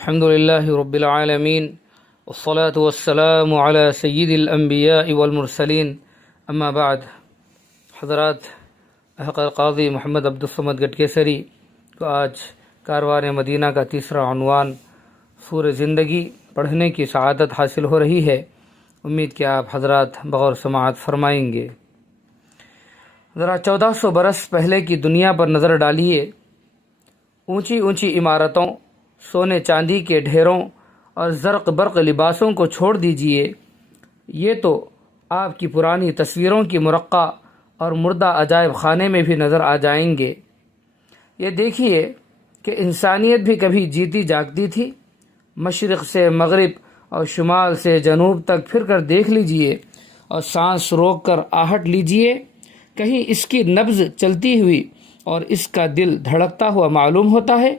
الحمد لله رب العالمين والصلاة والسلام على سيد الأنبياء والمرسلين اما بعد. حضرات، قاضی محمد عبدالصمد گٹکیسری کو آج کاروان مدینہ کا تیسرا عنوان سورہ زندگی پڑھنے کی سعادت حاصل ہو رہی ہے. امید کہ آپ حضرات بغور سماعت فرمائیں گے. ذرا 1400 برس پہلے کی دنیا پر نظر ڈالیے. اونچی اونچی عمارتوں، سونے چاندی کے ڈھیروں اور زرق برق لباسوں کو چھوڑ دیجئے. یہ تو آپ کی پرانی تصویروں کی مرقع اور مردہ عجائب خانے میں بھی نظر آ جائیں گے. یہ دیکھیے کہ انسانیت بھی کبھی جیتی جاگتی تھی. مشرق سے مغرب اور شمال سے جنوب تک پھر کر دیکھ لیجئے اور سانس روک کر آہٹ لیجئے. کہیں اس کی نبض چلتی ہوئی اور اس کا دل دھڑکتا ہوا معلوم ہوتا ہے.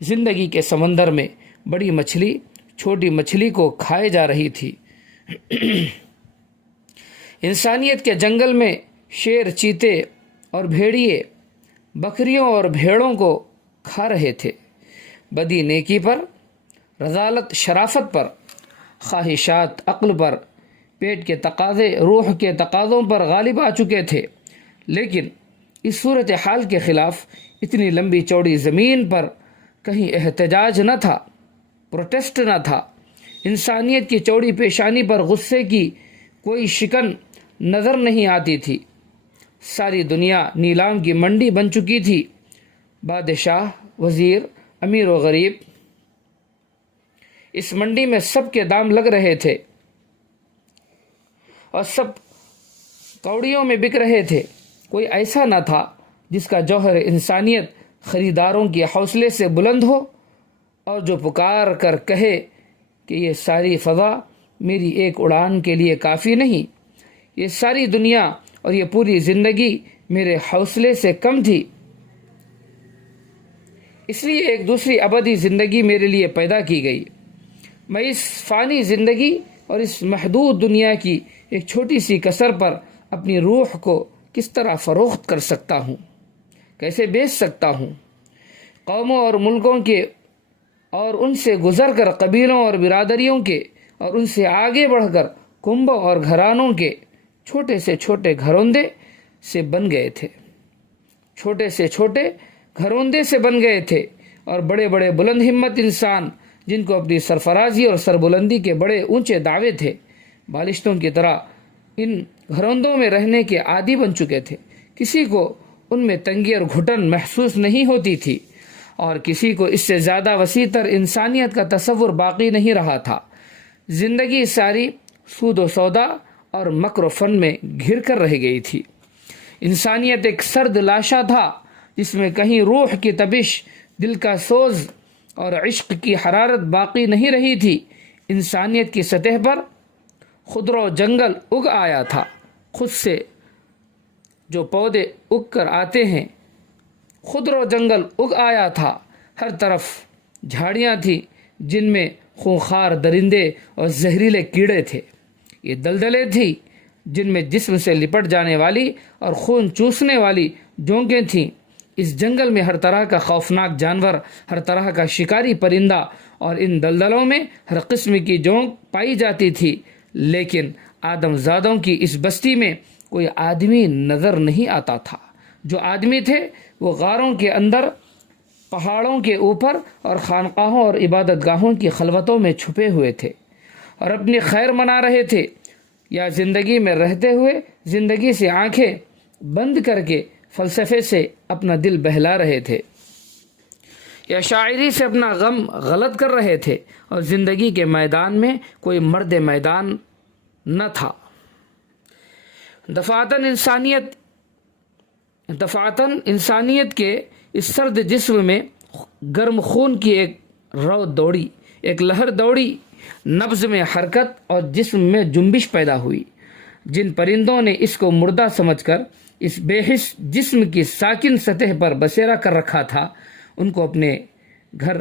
زندگی کے سمندر میں بڑی مچھلی چھوٹی مچھلی کو کھائے جا رہی تھی. انسانیت کے جنگل میں شیر، چیتے اور بھیڑیے بکریوں اور بھیڑوں کو کھا رہے تھے. بدی نیکی پر، رذالت شرافت پر، خواہشات عقل پر، پیٹ کے تقاضے روح کے تقاضوں پر غالب آ چکے تھے. لیکن اس صورتحال کے خلاف اتنی لمبی چوڑی زمین پر کہیں احتجاج نہ تھا، پروٹیسٹ نہ تھا. انسانیت کی چوڑی پیشانی پر غصے کی کوئی شکن نظر نہیں آتی تھی. ساری دنیا نیلام کی منڈی بن چکی تھی. بادشاہ، وزیر، امیر و غریب، اس منڈی میں سب کے دام لگ رہے تھے اور سب کوڑیوں میں بک رہے تھے. کوئی ایسا نہ تھا جس کا جوہر انسانیت خریداروں کے حوصلے سے بلند ہو اور جو پکار کر کہے کہ یہ ساری فضا میری ایک اڑان کے لیے کافی نہیں، یہ ساری دنیا اور یہ پوری زندگی میرے حوصلے سے کم تھی، اس لیے ایک دوسری ابدی زندگی میرے لیے پیدا کی گئی. میں اس فانی زندگی اور اس محدود دنیا کی ایک چھوٹی سی کسر پر اپنی روح کو کس طرح فروخت کر سکتا ہوں، کیسے بیچ سکتا ہوں. قوموں اور ملکوں کے اور ان سے گزر کر قبیلوں اور برادریوں کے اور ان سے آگے بڑھ کر کنبوں اور گھرانوں کے چھوٹے سے چھوٹے گھروندے سے بن گئے تھے. چھوٹے سے چھوٹے گھروندے سے بن گئے تھے اور بڑے بڑے بلند ہمت انسان جن کو اپنی سرفرازی اور سربلندی کے بڑے اونچے دعوے تھے، بالشتوں کی طرح ان گھروندوں میں رہنے کے عادی بن چکے تھے. کسی کو ان میں تنگی اور گھٹن محسوس نہیں ہوتی تھی اور کسی کو اس سے زیادہ وسیع تر انسانیت کا تصور باقی نہیں رہا تھا. زندگی ساری سود و سودا اور مکر و فن میں گھر کر رہ گئی تھی. انسانیت ایک سرد لاشا تھا جس میں کہیں روح کی تپش، دل کا سوز اور عشق کی حرارت باقی نہیں رہی تھی. انسانیت کی سطح پر خضر و جنگل اگ آیا تھا. خود سے جو پودے اگ کر آتے ہیں، خضر و جنگل اگ آیا تھا. ہر طرف جھاڑیاں تھیں جن میں خونخوار درندے اور زہریلے کیڑے تھے. یہ دلدلیں تھیں جن میں جسم سے لپٹ جانے والی اور خون چوسنے والی جونکیں تھیں. اس جنگل میں ہر طرح کا خوفناک جانور، ہر طرح کا شکاری پرندہ اور ان دلدلوں میں ہر قسم کی جونک پائی جاتی تھی. لیکن آدم زادوں کی اس بستی میں کوئی آدمی نظر نہیں آتا تھا. جو آدمی تھے وہ غاروں کے اندر، پہاڑوں کے اوپر اور خانقاہوں اور عبادت گاہوں کی خلوتوں میں چھپے ہوئے تھے اور اپنی خیر منا رہے تھے، یا زندگی میں رہتے ہوئے زندگی سے آنکھیں بند کر کے فلسفے سے اپنا دل بہلا رہے تھے، یا شاعری سے اپنا غم غلط کر رہے تھے اور زندگی کے میدان میں کوئی مرد میدان نہ تھا. دفعتاً انسانیت کے اس سرد جسم میں گرم خون کی ایک رو دوڑی، ایک لہر دوڑی. نبض میں حرکت اور جسم میں جنبش پیدا ہوئی. جن پرندوں نے اس کو مردہ سمجھ کر اس بے حس جسم کی ساکن سطح پر بسیرا کر رکھا تھا، ان کو اپنے گھر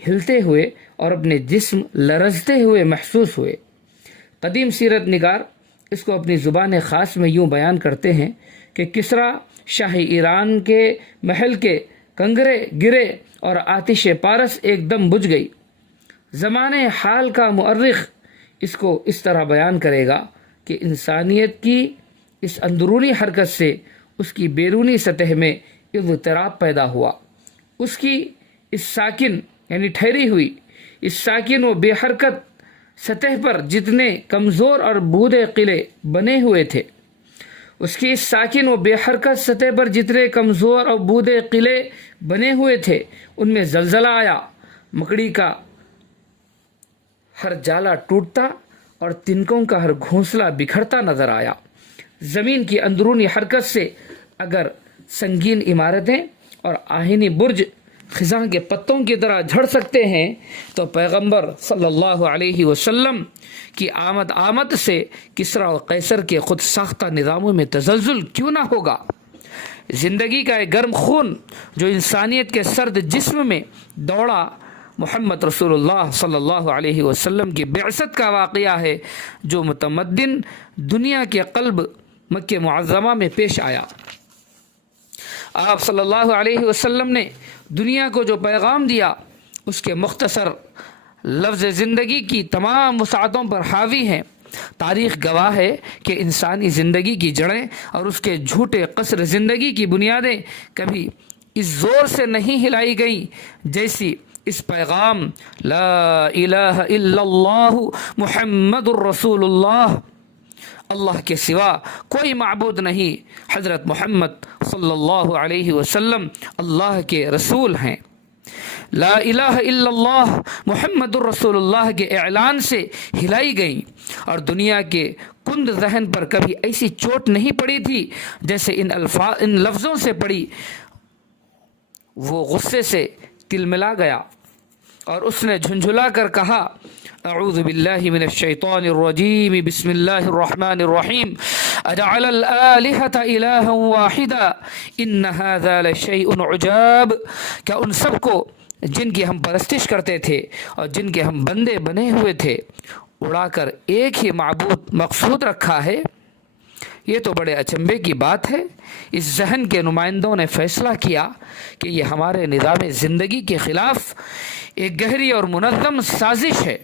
ہلتے ہوئے اور اپنے جسم لرزتے ہوئے محسوس ہوئے. قدیم سیرت نگار اس کو اپنی زبان خاص میں یوں بیان کرتے ہیں کہ کسریٰ شاہ ایران کے محل کے کنگرے گرے اور آتش پارس ایک دم بجھ گئی. زمانے حال کا مؤرخ اس کو اس طرح بیان کرے گا کہ انسانیت کی اس اندرونی حرکت سے اس کی بیرونی سطح میں اضطراب پیدا ہوا. اس کی اس ساکن یعنی ٹھہری ہوئی اس ساکن و بے حرکت سطح پر جتنے کمزور اور بودے قلعے بنے ہوئے تھے، اس کی اس ساکن و بے حرکت سطح پر جتنے کمزور اور بودے قلعے بنے ہوئے تھے، ان میں زلزلہ آیا، مکڑی کا ہر جالا ٹوٹتا اور تنکوں کا ہر گھونسلہ بکھرتا نظر آیا. زمین کی اندرونی حرکت سے اگر سنگین عمارتیں اور آہنی برج خزاں کے پتوں کی طرح جھڑ سکتے ہیں تو پیغمبر صلی اللہ علیہ وسلم کی آمد سے کسریٰ و قیصر کے خود ساختہ نظاموں میں تزلزل کیوں نہ ہوگا؟ زندگی کا ایک گرم خون جو انسانیت کے سرد جسم میں دوڑا محمد رسول اللہ صلی اللہ علیہ وسلم کی بعثت کا واقعہ ہے، جو متمدن دنیا کے قلب مکہ معظمہ میں پیش آیا. آپ صلی اللہ علیہ وسلم نے دنیا کو جو پیغام دیا اس کے مختصر لفظ زندگی کی تمام وسعتوں پر حاوی ہیں. تاریخ گواہ ہے کہ انسانی زندگی کی جڑیں اور اس کے جھوٹے قصر زندگی کی بنیادیں کبھی اس زور سے نہیں ہلائی گئیں جیسی اس پیغام لا الہ الا اللہ محمد الرسول اللہ، اللہ کے سوا کوئی معبود نہیں، حضرت محمد صلی اللہ علیہ وسلم اللہ کے رسول ہیں. لا الہ الا اللہ محمد الرسول اللہ کے اعلان سے ہلائی گئیں اور دنیا کے کند ذہن پر کبھی ایسی چوٹ نہیں پڑی تھی جیسے ان لفظوں سے پڑی. وہ غصے سے تلملا گیا اور اس نے جھنجھلا کر کہا اعوذ باللہ من الشیطان الرجیم بسم اللہ الرحمن الرحیم اجعل الآلہۃ الہا واحدا ان ھذا لشیء عجاب. کیا ان سب کو جن کی ہم پرستش کرتے تھے اور جن کے ہم بندے بنے ہوئے تھے اڑا کر ایک ہی معبود مقصود رکھا ہے؟ یہ تو بڑے اچنبے کی بات ہے. اس ذہن کے نمائندوں نے فیصلہ کیا کہ یہ ہمارے نظام زندگی کے خلاف ایک گہری اور منظم سازش ہے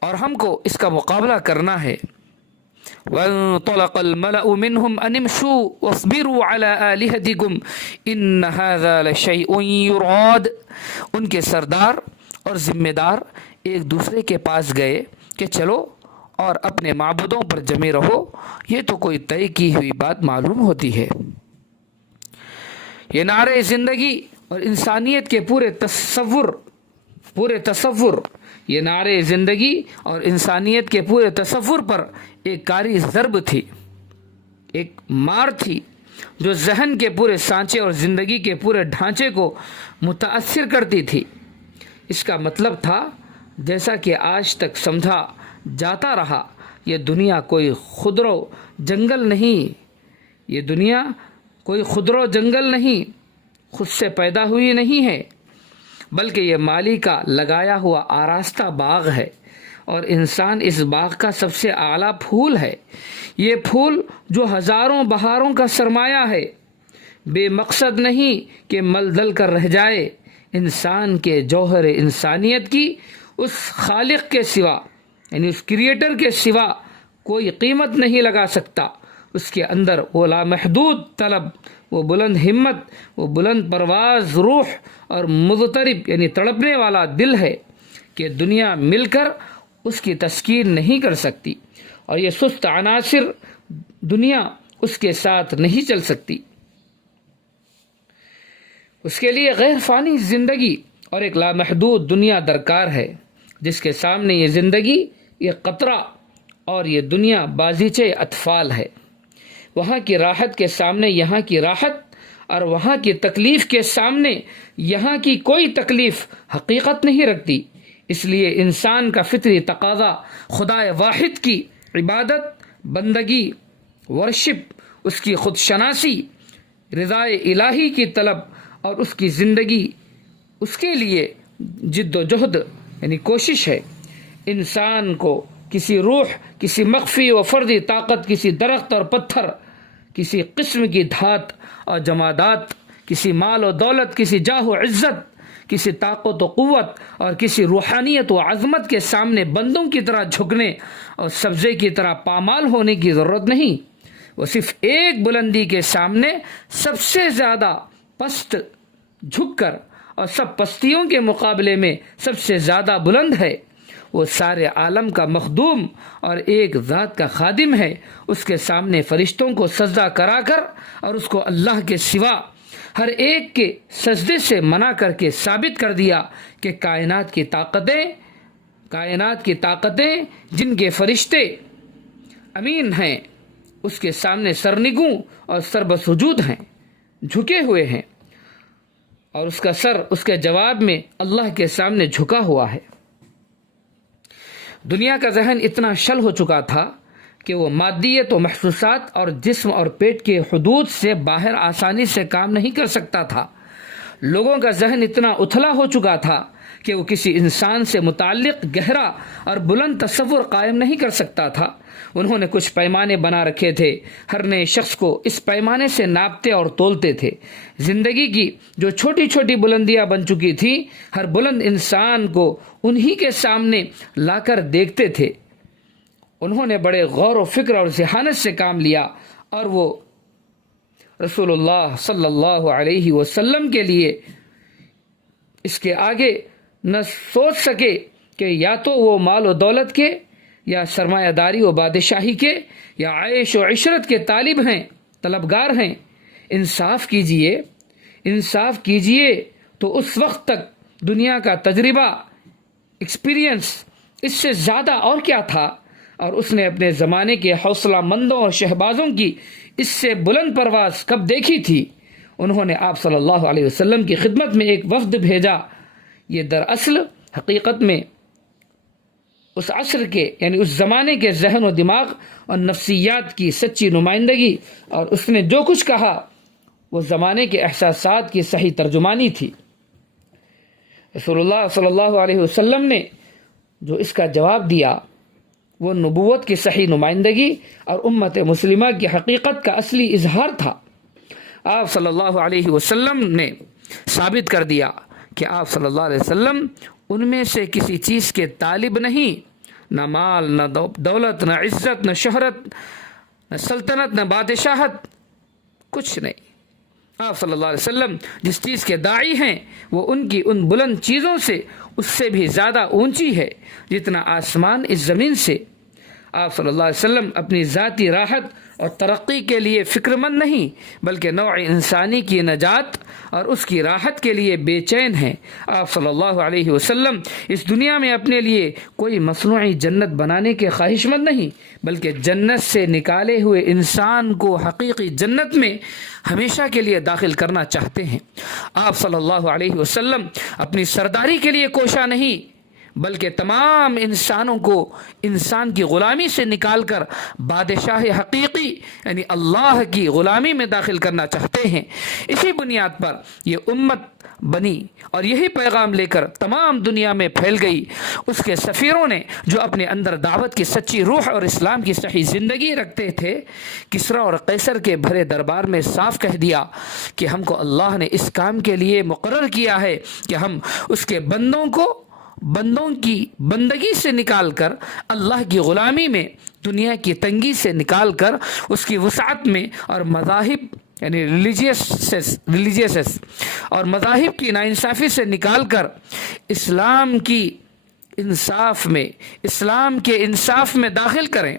اور ہم کو اس کا مقابلہ کرنا ہے. وانطلق الملأ منهم ان امشوا واصبروا على آلهتكم ان هذا لشيء يراد. ان کے سردار اور ذمہ دار ایک دوسرے کے پاس گئے کہ چلو اور اپنے معبودوں پر جمے رہو، یہ تو کوئی طے کی ہوئی بات معلوم ہوتی ہے. یہ نعرے زندگی اور انسانیت کے پورے تصور یہ نعرے زندگی اور انسانیت کے پورے تصور پر ایک کاری ضرب تھی، ایک مار تھی جو ذہن کے پورے سانچے اور زندگی کے پورے ڈھانچے کو متاثر کرتی تھی. اس کا مطلب تھا، جیسا کہ آج تک سمجھا جاتا رہا، یہ دنیا کوئی خودرو جنگل نہیں، یہ دنیا کوئی خودرو جنگل نہیں، خود سے پیدا ہوئی نہیں ہے، بلکہ یہ مالی کا لگایا ہوا آراستہ باغ ہے اور انسان اس باغ کا سب سے اعلیٰ پھول ہے. یہ پھول جو ہزاروں بہاروں کا سرمایہ ہے، بے مقصد نہیں کہ ملدل کر رہ جائے. انسان کے جوہر انسانیت کی اس خالق کے سوا یعنی اس کریٹر کے سوا کوئی قیمت نہیں لگا سکتا. اس کے اندر وہ لامحدود طلب، وہ بلند ہمت، وہ بلند پرواز روح اور مضطرب یعنی تڑپنے والا دل ہے کہ دنیا مل کر اس کی تسکین نہیں کر سکتی اور یہ سست عناصر دنیا اس کے ساتھ نہیں چل سکتی. اس کے لیے غیر فانی زندگی اور ایک لامحدود دنیا درکار ہے، جس کے سامنے یہ زندگی، یہ قطرہ اور یہ دنیا بازیچے اطفال ہے. وہاں کی راحت کے سامنے یہاں کی راحت اور وہاں کی تکلیف کے سامنے یہاں کی کوئی تکلیف حقیقت نہیں رکھتی. اس لیے انسان کا فطری تقاضا خدائے واحد کی عبادت، بندگی، ورشپ، اس کی خود شناسی، رضائے الہی کی طلب اور اس کی زندگی، اس کے لیے جد و جہد یعنی کوشش ہے. انسان کو کسی روح، کسی مخفی و فردی طاقت، کسی درخت اور پتھر، کسی قسم کی دھات اور جمادات، کسی مال و دولت، کسی جاہ و عزت، کسی طاقت و قوت اور کسی روحانیت و عظمت کے سامنے بندوں کی طرح جھکنے اور سبزے کی طرح پامال ہونے کی ضرورت نہیں۔ وہ صرف ایک بلندی کے سامنے سب سے زیادہ پست جھک کر اور سب پستیوں کے مقابلے میں سب سے زیادہ بلند ہے۔ وہ سارے عالم کا مخدوم اور ایک ذات کا خادم ہے۔ اس کے سامنے فرشتوں کو سجدہ کرا کر اور اس کو اللہ کے سوا ہر ایک کے سجدے سے منع کر کے ثابت کر دیا کہ کائنات کی طاقتیں جن کے فرشتے امین ہیں اس کے سامنے سرنگوں اور سربسجود ہیں، جھکے ہوئے ہیں، اور اس کا سر اس کے جواب میں اللہ کے سامنے جھکا ہوا ہے۔ دنیا کا ذہن اتنا شل ہو چکا تھا کہ وہ مادیت و محسوسات اور جسم اور پیٹ کے حدود سے باہر آسانی سے کام نہیں کر سکتا تھا۔ لوگوں کا ذہن اتنا اتھلا ہو چکا تھا کہ وہ کسی انسان سے متعلق گہرا اور بلند تصور قائم نہیں کر سکتا تھا۔ انہوں نے کچھ پیمانے بنا رکھے تھے، ہر نئے شخص کو اس پیمانے سے ناپتے اور تولتے تھے۔ زندگی کی جو چھوٹی چھوٹی بلندیاں بن چکی تھیں، ہر بلند انسان کو انہی کے سامنے لا کر دیکھتے تھے۔ انہوں نے بڑے غور و فکر اور ذہانت سے کام لیا، اور وہ رسول اللہ صلی اللہ علیہ وسلم کے لیے اس کے آگے نہ سوچ سکے کہ یا تو وہ مال و دولت کے، یا سرمایہ داری و بادشاہی کے، یا عیش و عشرت کے طلبگار ہیں۔ انصاف کیجئے تو اس وقت تک دنیا کا تجربہ، ایکسپیرینس اس سے زیادہ اور کیا تھا، اور اس نے اپنے زمانے کے حوصلہ مندوں اور شہبازوں کی اس سے بلند پرواز کب دیکھی تھی۔ انہوں نے آپ صلی اللہ علیہ وسلم کی خدمت میں ایک وفد بھیجا۔ یہ دراصل حقیقت میں اس عصر کے یعنی اس زمانے کے ذہن و دماغ اور نفسیات کی سچی نمائندگی، اور اس نے جو کچھ کہا وہ زمانے کے احساسات کی صحیح ترجمانی تھی۔ رسول اللہ صلی اللہ علیہ وسلم نے جو اس کا جواب دیا وہ نبوت کی صحیح نمائندگی اور امت مسلمہ کی حقیقت کا اصلی اظہار تھا۔ آپ صلی اللہ علیہ وسلم نے ثابت کر دیا کہ آپ صلی اللہ علیہ وسلم ان میں سے کسی چیز کے طالب نہیں، نہ مال، نہ دولت، نہ عزت، نہ شہرت، نہ سلطنت، نہ بادشاہت، کچھ نہیں۔ آپ صلی اللہ علیہ وسلم جس چیز کے داعی ہیں وہ ان کی ان بلند چیزوں سے اس سے بھی زیادہ اونچی ہے جتنا آسمان اس زمین سے۔ آپ صلی اللہ علیہ وسلم اپنی ذاتی راحت اور ترقی کے لیے فکر مند نہیں، بلکہ نوع انسانی کی نجات اور اس کی راحت کے لیے بے چین ہیں۔ آپ صلی اللہ علیہ وسلم اس دنیا میں اپنے لیے کوئی مصنوعی جنت بنانے کے خواہش مند نہیں، بلکہ جنت سے نکالے ہوئے انسان کو حقیقی جنت میں ہمیشہ کے لیے داخل کرنا چاہتے ہیں۔ آپ صلی اللہ علیہ وسلم اپنی سرداری کے لیے کوشاں نہیں، بلکہ تمام انسانوں کو انسان کی غلامی سے نکال کر بادشاہ حقیقی یعنی اللہ کی غلامی میں داخل کرنا چاہتے ہیں۔ اسی بنیاد پر یہ امت بنی اور یہی پیغام لے کر تمام دنیا میں پھیل گئی۔ اس کے سفیروں نے جو اپنے اندر دعوت کی سچی روح اور اسلام کی صحیح زندگی رکھتے تھے، کسریٰ اور قیصر کے بھرے دربار میں صاف کہہ دیا کہ ہم کو اللہ نے اس کام کے لیے مقرر کیا ہے کہ ہم اس کے بندوں کی بندگی سے نکال کر اللہ کی غلامی میں، دنیا کی تنگی سے نکال کر اس کی وسعت میں، اور مذاہب یعنی ریلیجیسس اور مذاہب کی ناانصافی سے نکال کر اسلام کے انصاف میں داخل کریں۔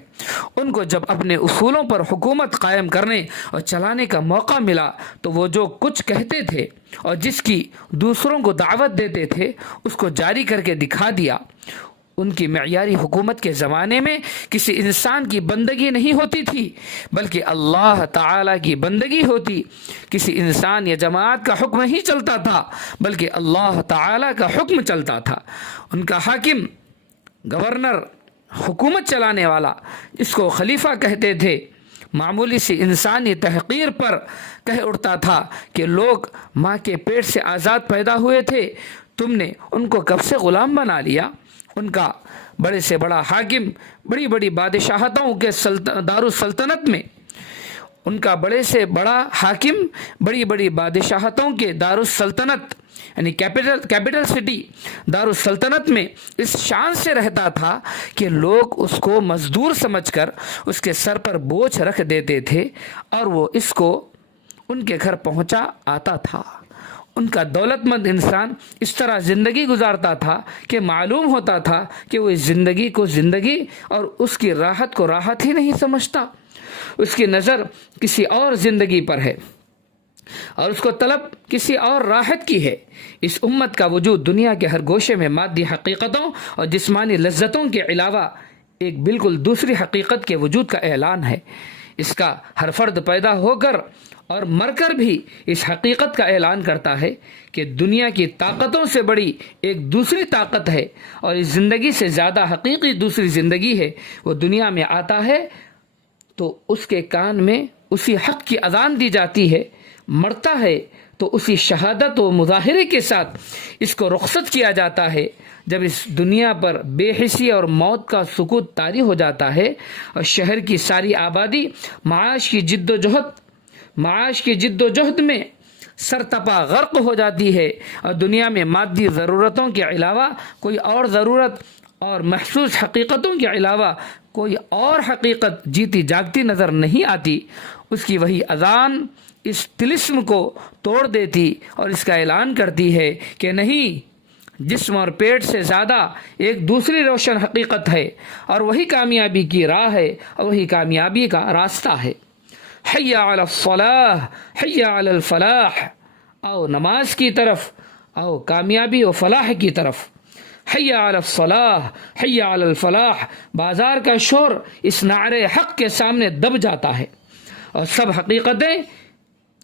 ان کو جب اپنے اصولوں پر حکومت قائم کرنے اور چلانے کا موقع ملا تو وہ جو کچھ کہتے تھے اور جس کی دوسروں کو دعوت دیتے تھے اس کو جاری کر کے دکھا دیا۔ ان کی معیاری حکومت کے زمانے میں کسی انسان کی بندگی نہیں ہوتی تھی، بلکہ اللہ تعالیٰ کی بندگی ہوتی۔ کسی انسان یا جماعت کا حکم نہیں چلتا تھا، بلکہ اللہ تعالیٰ کا حکم چلتا تھا۔ ان کا حاکم، گورنر، حکومت چلانے والا، جس کو خلیفہ کہتے تھے، معمولی سی انسانی تحقیر پر کہہ اٹھتا تھا کہ لوگ ماں کے پیٹ سے آزاد پیدا ہوئے تھے، تم نے ان کو کب سے غلام بنا لیا۔ ان کا بڑے سے بڑا حاکم بڑی بڑی بادشاہتوں کے دارالسلطنت میں ان کا بڑے سے بڑا حاکم بڑی بڑی بادشاہتوں کے دارالسلطنت یعنی کیپٹل سٹی دارالسلطنت میں اس شان سے رہتا تھا کہ لوگ اس کو مزدور سمجھ کر اس کے سر پر بوجھ رکھ دیتے تھے اور وہ اس کو ان کے گھر پہنچا آتا تھا۔ ان کا دولت مند انسان اس طرح زندگی گزارتا تھا کہ معلوم ہوتا تھا کہ وہ اس زندگی کو زندگی اور اس کی راحت کو راحت ہی نہیں سمجھتا۔ اس کی نظر کسی اور زندگی پر ہے اور اس کو طلب کسی اور راحت کی ہے۔ اس امت کا وجود دنیا کے ہر گوشے میں مادی حقیقتوں اور جسمانی لذتوں کے علاوہ ایک بالکل دوسری حقیقت کے وجود کا اعلان ہے۔ اس کا ہر فرد پیدا ہو کر اور مر کر بھی اس حقیقت کا اعلان کرتا ہے کہ دنیا کی طاقتوں سے بڑی ایک دوسری طاقت ہے اور اس زندگی سے زیادہ حقیقی دوسری زندگی ہے۔ وہ دنیا میں آتا ہے تو اس کے کان میں اسی حق کی اذان دی جاتی ہے، مرتا ہے تو اسی شہادت و مظاہرے کے ساتھ اس کو رخصت کیا جاتا ہے۔ جب اس دنیا پر بے حسی اور موت کا سکوت طاری ہو جاتا ہے اور شہر کی ساری آبادی معاش کی جد و جہد میں سرتپا غرق ہو جاتی ہے اور دنیا میں مادی ضرورتوں کے علاوہ کوئی اور ضرورت اور محسوس حقیقتوں کے علاوہ کوئی اور حقیقت جیتی جاگتی نظر نہیں آتی، اس کی وہی اذان اس طلسم کو توڑ دیتی اور اس کا اعلان کرتی ہے کہ نہیں، جسم اور پیٹ سے زیادہ ایک دوسری روشن حقیقت ہے اور وہی کامیابی کی راہ ہے اور وہی کامیابی کا راستہ ہے۔ حی علی الصلاح، حی علی الفلاح، آؤ نماز کی طرف، آؤ کامیابی و فلاح کی طرف۔ حی علی الصلاح، حی علی الفلاح، بازار کا شور اس نعرے حق کے سامنے دب جاتا ہے اور سب حقیقتیں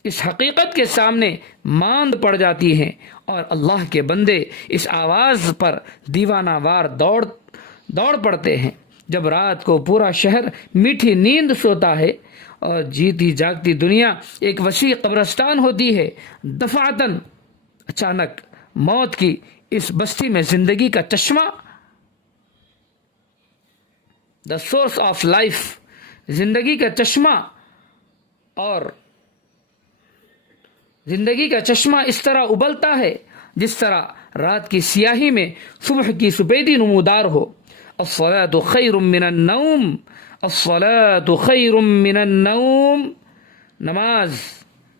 اس حقیقت کے سامنے ماند پڑ جاتی ہیں اور اللہ کے بندے اس آواز پر دیوانہ وار دوڑ پڑتے ہیں۔ جب رات کو پورا شہر میٹھی نیند سوتا ہے اور جیتی جاگتی دنیا ایک وسیع قبرستان ہوتی ہے، دفعتاً اچانک موت کی اس بستی میں زندگی کا چشمہ، دا سورس آف لائف، زندگی کا چشمہ اور زندگی کا چشمہ اس طرح ابلتا ہے جس طرح رات کی سیاہی میں صبح کی سپیدی نمودار ہو۔ الصلاۃ خیر من النوم، الصلاۃ خیر من النوم، نماز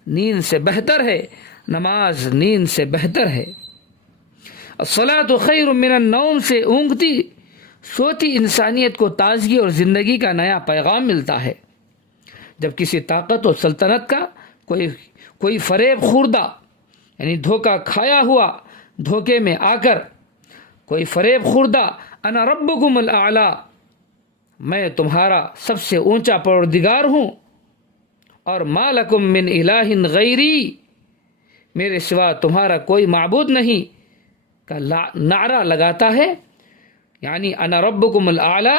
نیند سے بہتر ہے، نماز نیند سے بہتر ہے۔ الصلاۃ خیر من النوم سے اونگتی سوتی انسانیت کو تازگی اور زندگی کا نیا پیغام ملتا ہے۔ جب کسی طاقت و سلطنت کا کوئی فریب خوردہ یعنی دھوکہ کھایا ہوا دھوکے میں آ کر کوئی فریب خوردہ انا ربکم الاعلی، میں تمہارا سب سے اونچا پروردگار ہوں اور ما لکم من الہ غیری، میرے سوا تمہارا کوئی معبود نہیں کا نعرہ لگاتا ہے، یعنی انا ربکم الاعلی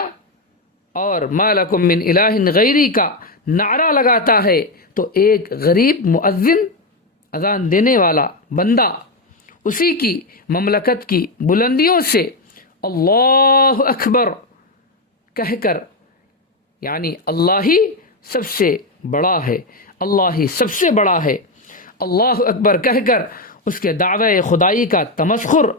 اور ما لکم من الہ غیری کا نعرہ لگاتا ہے، تو ایک غریب مؤذن اذان دینے والا بندہ اسی کی مملکت کی بلندیوں سے اللہ اکبر کہہ کر، یعنی اللہ ہی سب سے بڑا ہے، اللہ ہی سب سے بڑا ہے، اللہ اکبر کہہ کر اس کے دعوی خدائی کا تمسخر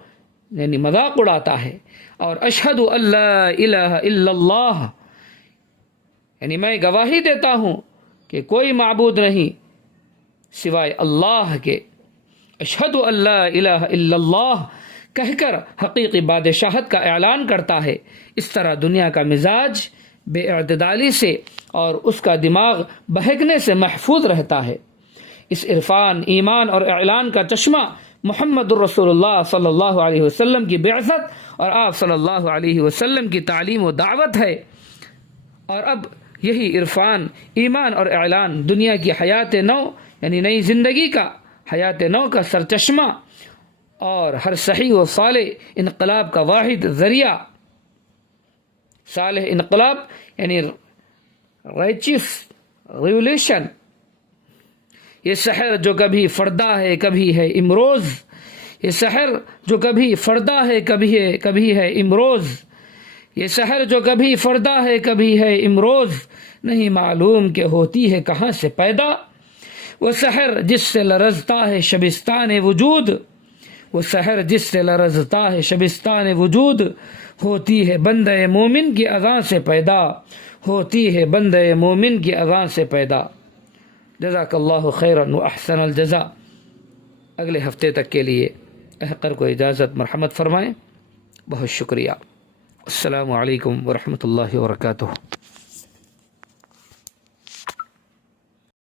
یعنی مذاق اڑاتا ہے، اور اشہد ان لا الہ الا اللہ، یعنی میں گواہی دیتا ہوں کہ کوئی معبود نہیں سوائے اللہ کے، اشہد ان لا الہ الا اللہ کہہ کر حقیقی بادشاہت کا اعلان کرتا ہے۔ اس طرح دنیا کا مزاج بے اعتدالی سے اور اس کا دماغ بہکنے سے محفوظ رہتا ہے۔ اس عرفان، ایمان اور اعلان کا چشمہ محمد الرسول اللہ صلی اللہ علیہ وسلم کی بعثت اور آپ صلی اللہ علیہ وسلم کی تعلیم و دعوت ہے، اور اب یہی عرفان، ایمان اور اعلان دنیا کی حیات نو یعنی نئی زندگی کا، حیات نو کا سرچشمہ اور ہر صحیح و صالح انقلاب کا واحد ذریعہ، صالح انقلاب یعنی رائچیس ریولیوشن، یہ سحر جو کبھی فردا ہے کبھی ہے امروز، یہ سحر جو کبھی فردا ہے کبھی ہے امروز، یہ سحر جو کبھی فردا ہے کبھی ہے امروز، نہیں معلوم کہ ہوتی ہے کہاں سے پیدا، وہ سحر جس سے لرزتا ہے شبستان وجود، وہ سحر جس سے لرزتا ہے شبستان وجود، ہوتی ہے بندہ مومن کی اذان سے پیدا، ہوتی ہے بندہ مومن کی اذان سے پیدا۔ جزاک اللہ خیرا و احسن الجزا۔ اگلے ہفتے تک کے لیے احقر کو اجازت مرحمت فرمائیں۔ بہت شکریہ۔ السلام علیکم ورحمۃ اللہ وبرکاتہ۔